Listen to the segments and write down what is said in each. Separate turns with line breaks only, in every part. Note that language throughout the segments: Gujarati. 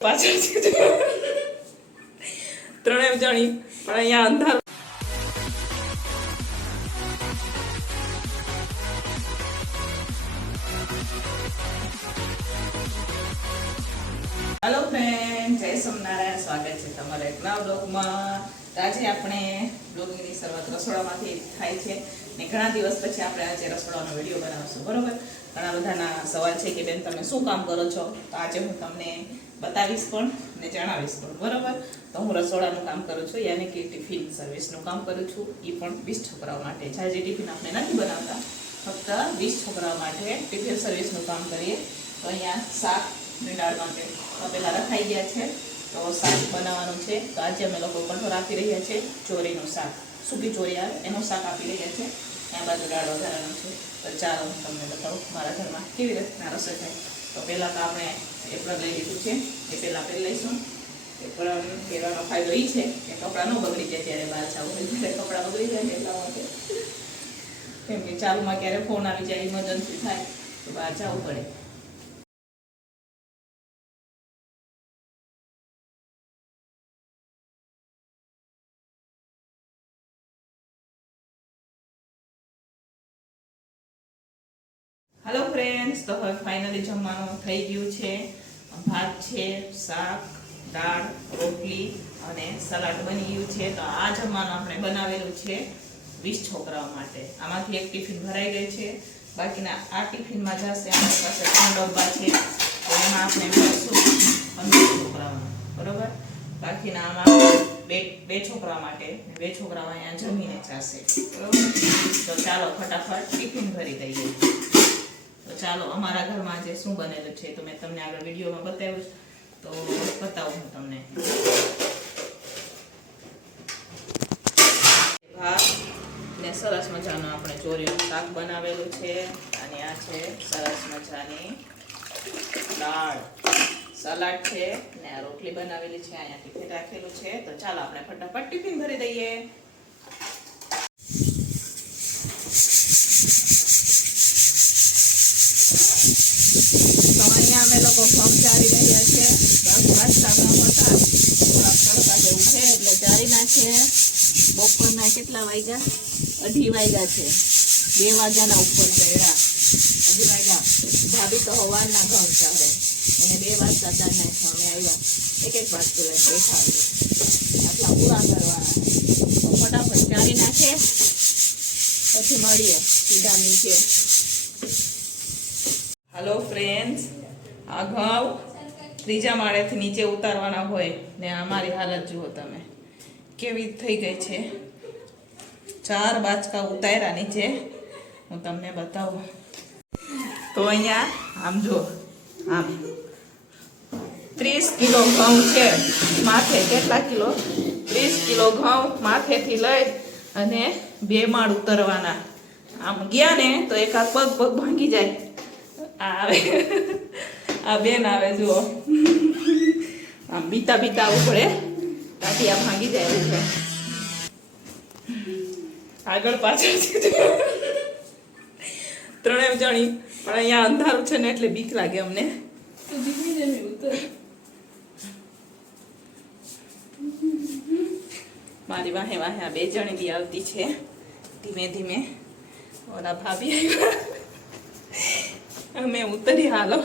પાછળ ત્રણેય જણી, પણ અહીંયા અંધાર. હેલો ફ્રેન્ડ જય સોમનારાયણ. સ્વાગત છે તમારા એક નવા બ્લોગમાં. આજે આપણે બ્લોગની શરૂઆત રસોડામાંથી થાય છે ને ઘણા દિવસ પછી આપણે આજે રસોડાનો વીડિયો બનાવશું. બરોબર? ઘણા બધાના સવાલ છે કે, બેન, તમે શું કામ કરો છો? તો આજે હું તમને બતાવીશ પણ ને જણાવીશ પણ, બરાબર? તો હું રસોડાનું કામ કરું છું, યાની કે ટિફિન સર્વિસનું કામ કરું છું. એ પણ વીસ છોકરાઓ માટે જાજી ટિફિન આપણે નથી બનાવતા. ફક્ત વીસ છોકરાઓ માટે ટિફિન સર્વિસનું કામ કરીએ. તો અહીંયા શાક ને દાળ માટે પહેલાં રખાઈ ગયા છે. તો શાક બનાવવાનું છે. તો આજે અમે લોકો કઠોર આપી રહ્યા છે ચોરીનું શાક. સૂકી ચોરી આવે, એનું શાક આપી રહ્યા છે. આ બાજુ દાળ વધારાનો છે. તો ચાલો હું તમને બતાવું મારા ઘરમાં કેવી રીતના રસોઈ થાય. તો પહેલાં તો આપણે એપ્રન લઈ લીધું છે. એ પહેલાં પહેરી લઈશું. એપ્રન પહેરવાનો ફાયદો એ છે કે કપડાં ન બગડી જાય ત્યારે બહાર જવું હોય કપડાં બગડી જાય એટલા માટે. કેમ કે ચાલુમાં ક્યારે ફોન આવી જાય ઇમરજન્સી થાય, તો બહાર જવું પડે. હેલો ફ્રેન્ડ્સ તો હવે ફાઇનલી જમવાનું થઈ ગયું છે. ભાત છે, શાક, દાળ, રોટલી અને સલાડ બની ગયું છે. તો આ જમવાનું આપણે બનાવેલું છે વીસ છોકરાઓ માટે. આમાંથી એક ટિફિન ભરાઈ ગઈ છે. બાકીના આ ટિફિનમાં જશે આપણી પાસે ત્રણ ડબ્બા છે. તો એમાં આપણે ભરશું પંદર છોકરાઓને. બરોબર? બાકીના આમાં બે બે છોકરા માટે. બે છોકરાઓ અહીંયા જમીને જશે બરોબર? તો ચાલો ફટાફટ ટિફિન ભરી દઈએ. ચાલો, અમારા ઘરમાં આજે શું બનેલું છે તો મેં તમને આગળ વિડીયોમાં બતાવ્યું તો બતાવું હું તમને. સરસ મજાનું આપણે ચોરીનું શાક બનાવેલું છે. અને આ છે સરસ મજાની દાળ. સલાડ છે ને આ રોટલી બનાવેલી છે અહીંયા ટિફિન રાખેલું છે. તો ચાલો, આપણે ફટાફટ ટિફિન ભરી દઈએ તો અહીંયા અમે લોકો ઘઉં ચારી રહ્યા છે દસ વાગતા ઘઉં હતા થોડાક તડકા જેવું છે એટલે છે. બપોરના કેટલા વાગ્યા? અઢી વાગ્યા છે. બે વાગ્યાના ઉપર ચડ્યા. અઢી વાગ્યા. ભાભી તો હવારના ઘઉં ચાલે એને બે વાગતા ચાર નાખ્યા અમે આવ્યા. એક એક વાત લઈને બેઠા આટલા પૂરા કરવાના. ફટાફટ ચાલી નાખે. પછી મળીએ સીધા નીચે. હાલો ફ્રેન્ડ્સ આ ઘઉં ત્રીજા માળેથી નીચે ઉતારવાના હોય ને અમારી હાલત જુઓ તમે. કેવી થઈ ગઈ છે? ચાર બાચકા ઉતાર્યા નીચે. હું તમને બતાવું. તો અહીંયા, આમ જુઓ, આમ. ત્રીસ કિલો ઘઉં છે માથે. કેટલા કિલો? ત્રીસ કિલો ઘઉં માથેથી લઈ અને બે માળ ઉતરવાના. આમ ગયા ને તો એકાદ પગ પગ ભાંગી જાય. આ આવે. આ બેન આવે, જુઓ. આમ બીતા બીતા આવવું પડે આ ભાંગી જાય છે. આગળ પાછળ ત્રણેય જણી પણ અહીંયા અંધારું છે ને એટલે બીક લાગે અમને. મારી વાહે વાહે આ બે જણી બી આવતી છે. ધીમે ધીમે. ઓલા ભાભી આવ્યા. અમે ઉતરી હાલો.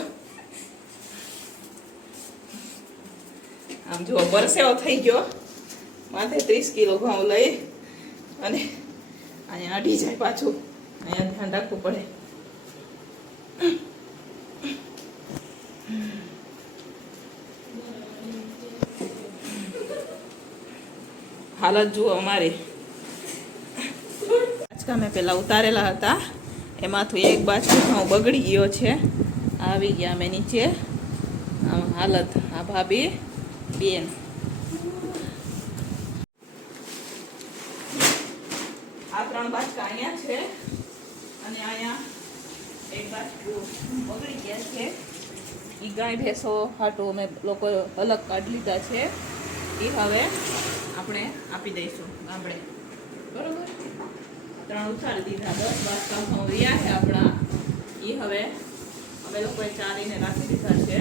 આમ જુઓ પરસેવો થઈ ગયો. માથે ત્રીસ કિલો ઘઉં લઈ અને અહીંયા અઢી જાય પાછું. અહીંયા ધ્યાન રાખવું પડે. હાલત જુઓ અમારી. આજકા મેં પેલા ઉતારેલા હતા. એમાંથી એક ઘઉં બગડી ગયો છે. આવી ગયા મેં નીચે. આમ હાલત. આ ભાભી બેન આ ત્રણ બાજકા અહીંયા છે. અને અહીંયા એક બાજુ બગડી ગયા છે. એ ગાય ભેંસો હાટું અમે લોકો અલગ કાઢી લીધા છે. એ હવે આપણે આપી દઈશું ગામડે. બરોબર? ત્રણ ઉતારી દીધા. દસ બાજકા રહ્યા છે આપણા. એ હવે અમે લોકોએ ચારીને રાખી દીધા છે.